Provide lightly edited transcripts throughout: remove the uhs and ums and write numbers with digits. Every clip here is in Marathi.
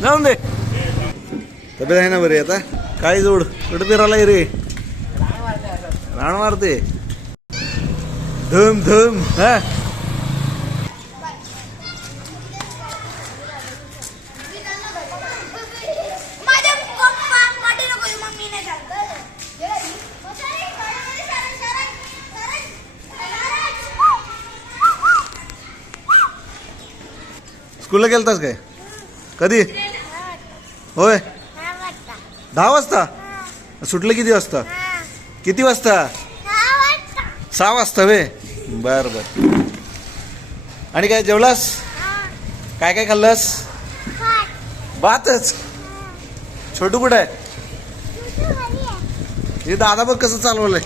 जाऊन दे. तब्येत आहे ना बरी आता. काय जोड कुठे फिरायला रे. राण मारते धूम धूम. हा स्कूलला गेलतास काय कधी. होय 10 वाजता. सुटलं किती वाजता. किती वाजता. 6 वाजता वे. बर बर. आणि काय जेवलास. काय काय खाल्लंस. भातच. छोटू कुठं आहे. हे दादा बघ कसं चालवलंय.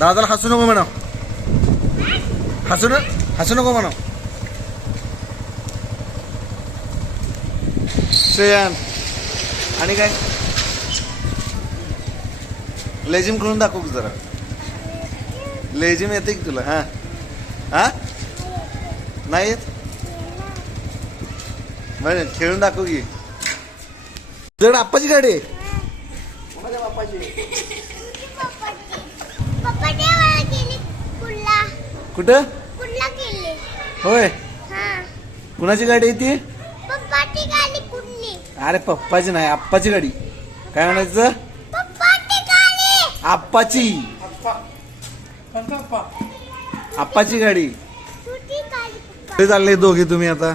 दादाला हसू नको म्हणा. हसू नको म्हणा. श्रेयान आणि काय लेझिम खेळून दाखव की जरा. लेझिम येते की तुला. हा हा नाही येत. बरं खेळून दाखव की. तुझ्याकडे आप्पाची गाडी आहे. कुठं. होय कुणाची गाडी आहे ती. अरे पप्पाची नाही आप्पाची गाडी. काय म्हणायचं. आप्पाची. आप्पाची गाडी. कुठे चालले दोघे तुम्ही आता.